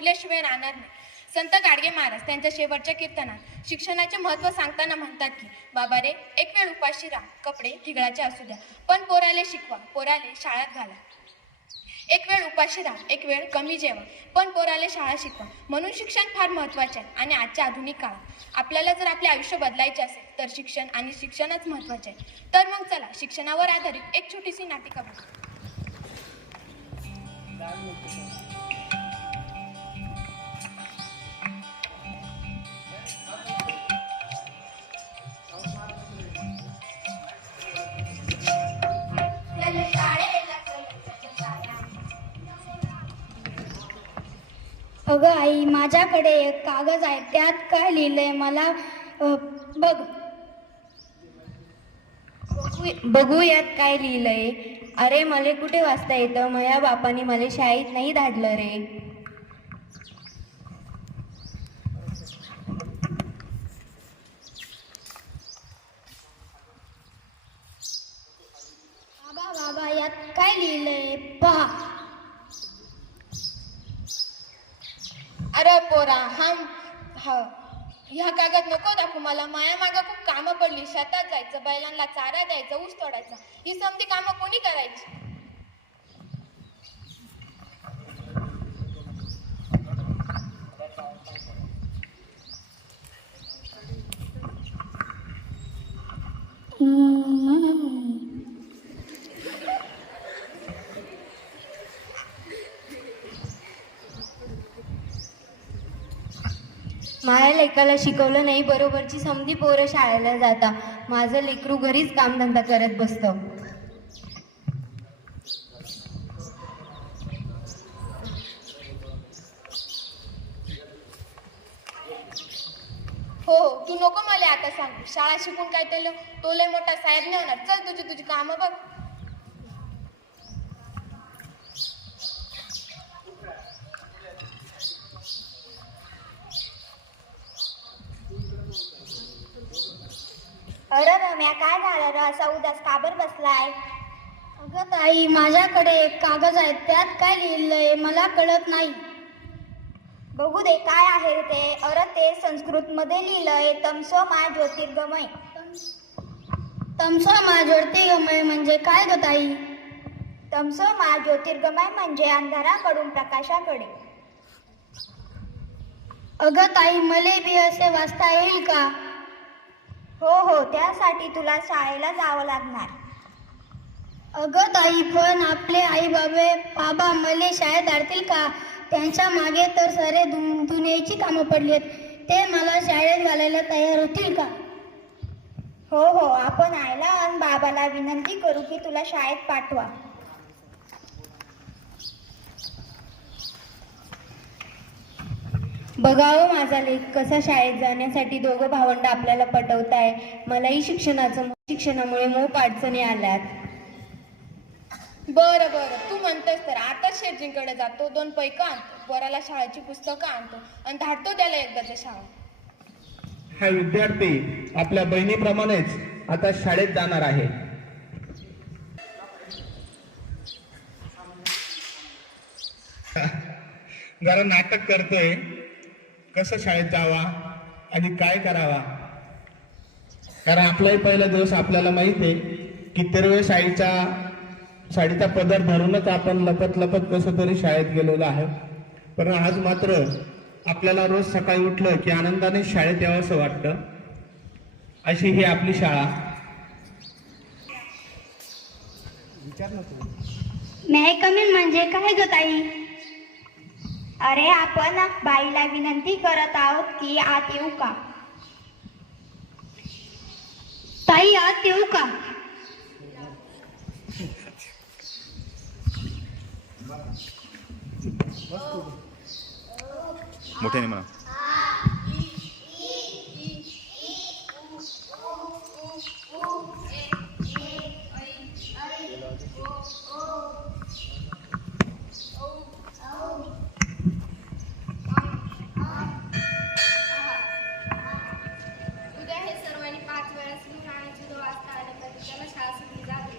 उरल्याशिवाय राहणार नाही. संत गाडगे महाराज त्यांच्या शेवटच्या कीर्तनात शिक्षणाचे महत्त्व सांगताना म्हणतात की बाबा रे एक वेळ उपाशी राहा. कपडे ठिगळाचे असू द्या. पण पोराले शिकवा. पोराले शाळेत घाला. एक वेळ उपाशी राहा. एक वेळ कमी जेवा. पण पोराले शाळा शिकवा. म्हणून शिक्षण फार महत्त्वाचे आहे आणि आजच्या आधुनिक काळात आपल्याला जर आपले आयुष्य बदलायचे असेल तर शिक्षण आणि शिक्षणच महत्त्वाचे आहे. तर मग चला शिक्षणावर आधारित एक छोटीशी नाटिका बघा. अगं आई माझ्याकडे एक कागद आहे. त्यात काय लिहिलंय मला बघ. बघू- बघूयात काय लिहिलंय. अरे मला कुठे वाचता येतं? माझ्या बापाने मला शाळेत नाही धाडलं रे बाबा बाबा यात काय लिहिलंय पहा अरे पोरा हा. ह्या कागद नको दाखवू मला. माया मागं खूप कामं पडली. शेतात जायचं बैलांना चारा द्यायचा ऊस तोडायचा. ही समधी कामं कोणी करायची? माझ्या लेकाला शिकवलं नाही बरोबरची समधी पोरं शाळेला जाता माझं लेकरू घरीच कामधंदा करत बसतं. हो हो तू नको मला आता सांग. शाळा शिकून काय केलं? तो लय मोठा साहेब नाही होणार. चल तुझी तुझी कामं बघ अरे रम्या काय झालं र? असा उदास काबर बसलाय? अगं ताई माझ्याकडे एक कागद आहे त्यात काय लिहिलंय मला कळत नाही. बघू दे काय आहे रे ते. अरे ते संस्कृत मध्ये लिहिलंय तमसो माय ज्योतिर्गमय. तमसो मा ज्योतिर्गमय म्हणजे काय ग ताई? तमसो मा ज्योतिर्गमय म्हणजे अंधाराकडून प्रकाशाकडे. अगं ताई मले बी असे वाचता येईल का? हो हो त्यासाठी तुला शाळेला जावं लागणार. अगं ताई पण आपले आई बाबे बाबा मले शाळेत धाडतील का? त्यांच्या मागे तर सारे दुन- दुनियेची कामं पडली आहेत. ते मला शाळेत घालायला तयार होतील का? हो हो आपण आईला आणि बाबाला विनंती करू की तुला शाळेत पाठवा. बघावं माझा लेख कसा शाळेत जाण्यासाठी दोघं भावंड आपल्याला पटवताय. मलाही शिक्षणाचं शिक्षणामुळे मोप अडचणी आल्यात. बरं बरं. तू म्हणतोस तर. आता शेटजींकडे जातो दोन पैका आणतो. पोराला शाळेची पुस्तकं आणतो. आणि धाडतो त्याला एकदाच्या शाळा हा विद्यार्थी आपल्या बहिणीप्रमाणेच आता शाळेत जाणार आहे. जरा नाटक करतोय. कसं शाळेत जावा आणि काय करावा? कारण आपलाही पहिला दिवस आपल्याला माहीत आहे की वेळ शाळेच्या शाळेचा पदर धरूनच आपण लपत लपत कसं तरी शाळेत गेलेलो आहे. पण आज मात्र आपल्याला रोज सकाळी उठलं की आनंदाने शाळेत यावंसं वाटतं. अशी ही आपली शाळा. नाही कमी म्हणजे काय ग ताई? अरे आपण बाईला विनंती करत आहोत की आत येऊ का? ताई आत येऊ का? मोठ्याने म्हणा उद्या हे सर्वांनी पाच वेळा सुरू राहण्याची जो वाजता आले पाहिजे त्याला शाळा सुटली जाते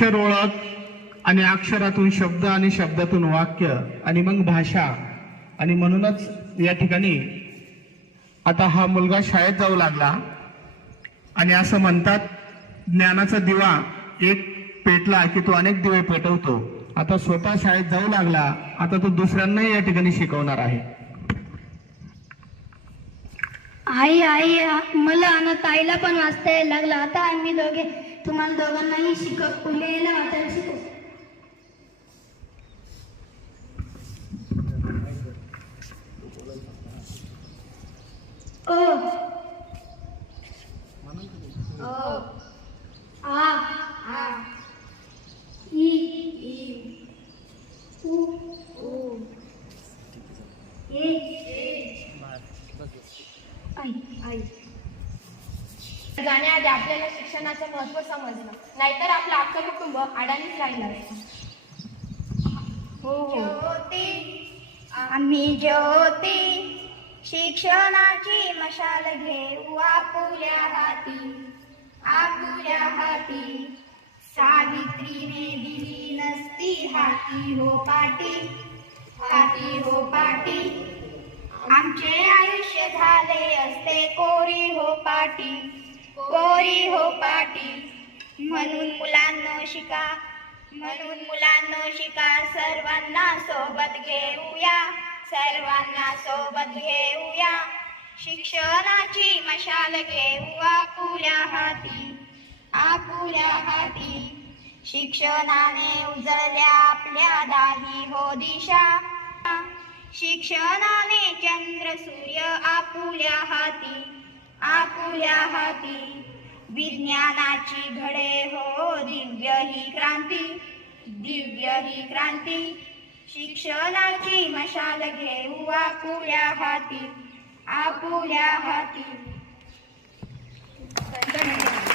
अक्षर ओळख आणि अक्षरातून शब्द आणि शब्दातून वाक्य आणि मग भाषा. आणि म्हणूनच या ठिकाणी आता हा मुलगा शाळेत जाऊ लागला. आणि असं म्हणतात ज्ञानाचा दिवा एक पेटला की तो अनेक दिवे पेटवतो. आता स्वतः शाळेत जाऊ लागला. आता तो दुसऱ्यांनाही या ठिकाणी शिकवणार आहे. आई आई मला आणि ताईला पण वाचता यायला लागला. आता आम्ही दोघे तुम्हाला दोघांनाही शिकव लिहायला वाचायला शिकू ओ. जाण्याआधी आपल्याला शिक्षणाचं महत्त्व समजलं. नाहीतर आपलं अख्खं कुटुंब अडाणीच राहिलं हो हो. ज्योती आम्ही ज्योती शिक्षणाची मशाल घेऊ आपुल्या हाती आपुल्या हाती. सावित्रीने दिली नसती हाती हो पाटी हाती हो पाटी. आमचे आयुष्य झाले असते कोरी हो पाटी. कोरी हो पाटी म्हणून मुलांना शिका. म्हणून मुलांना शिका. सर्वांना सोबत घेऊया. सर्वांना सोबत घेऊया. शिक्षणाची मशाल घेऊ आपुल्या हाती. आपुल्या हाती. शिक्षणाने उजळल्या आपल्या दाही हो दिशा. शिक्षणाने चंद्र सूर्य आपुल्या हाती. आपुल्या हाती विज्ञानाची घडे हो दिव्य ही क्रांती. दिव्य ही क्रांती. शिक्षणाची मशाल घेऊ आपुल्या हाती आपुल्या हाती धन्यवाद.